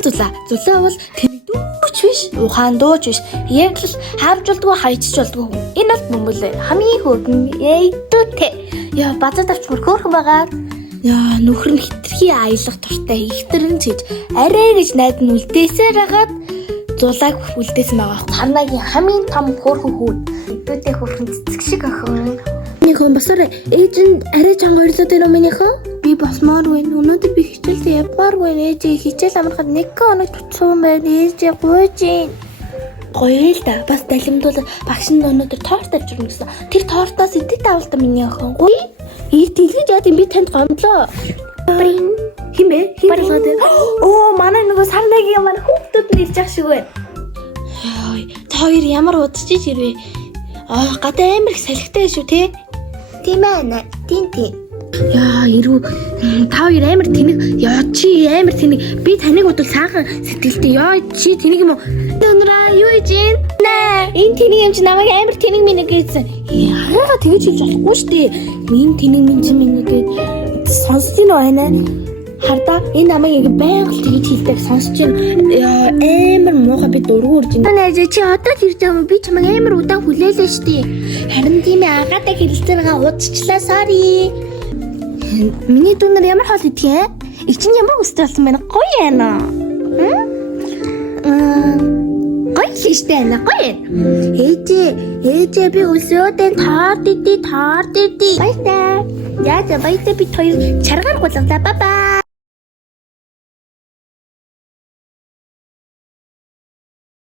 Зулаа бол тэнэг дүүч биш, ухаан дууч биш. Яг л хаамж болдгоо хайчиж болдгоо хүн. Энэ бол мөмбөлөө хамгийн хөөрхөн ээдүүтэй. Яа базаад авч хөөрхөн байгаа. Яа нөхөр нь хитрхи аялах туртай ихтэрэн чиж арай гэж найд нь үлдээсээр хагаад зулааг үлдээсэн байгаа. Танагийн хамгийн том хөөрхөн хүн. Ээдүүтэй хөөрхөн цэцэг шиг охин. Минийхэн басаар ээж нь арай чанга өрлөөд байна уу минийхэн? Би басмаар байна. Өнөөдөр би хичээлдээ явбааргүй нэ. Хичээл амархад 1 хоног туцсан байна. Ээж гойж ийн. Гоё л да. Бас далимдуулаад багш нь өнөөдөр торт авчирна гэсэн. Тэр тортоос идэт авалта миний охин. Гоё. Дэлгэж яа гэм би танд гомдлоо. Химбэ? Химбэ? Оо манай нөгөө сарнагийн манай хүүхдүүд нь ирж ах шиг байна. Яй, та хоёр ямар удажиж ирвэ? Гадаа амар их салхитай шүү те. Тийм ээ. Тийм. Яа, ирүү. Та хоёр амар тэнэг. Яа чи амар тэнэг. Би таныг бодвол саахан сэтгэлтэй. Яа чи тэнэг юм уу? Өнраа юу хийж ийн? Наа, энэ тэнэг юм чи намайг амар тэнэг минь гэсэн. Яагаад тэгэж хэлж болохгүй шүү дээ. Минь тэнэг минь чи минь гэж сонсож байна. Хардаа энэ намайг ингэ байнга л тэгэж хэлдэг сонсож байна. Амар муухай би дургу урж байна. Наа чи одоо тэрж байгаа би чамайг амар удаан хүлээлээ шүү дээ. Харин тийм ээ агаатай хэлэлцээр байгаа удчихлаа sorry. Миний дүүнэр ямар хоол идэх юм? Ичэн ямар өстэй болсон байна? Гоё яана. Гоё шиштэй байна. Гоё. Ээжээ би өсөөдөө торт идэ. Баярлалаа. Яа баярлалаа би хоёр чаргаар гулгалаа. Бай бай.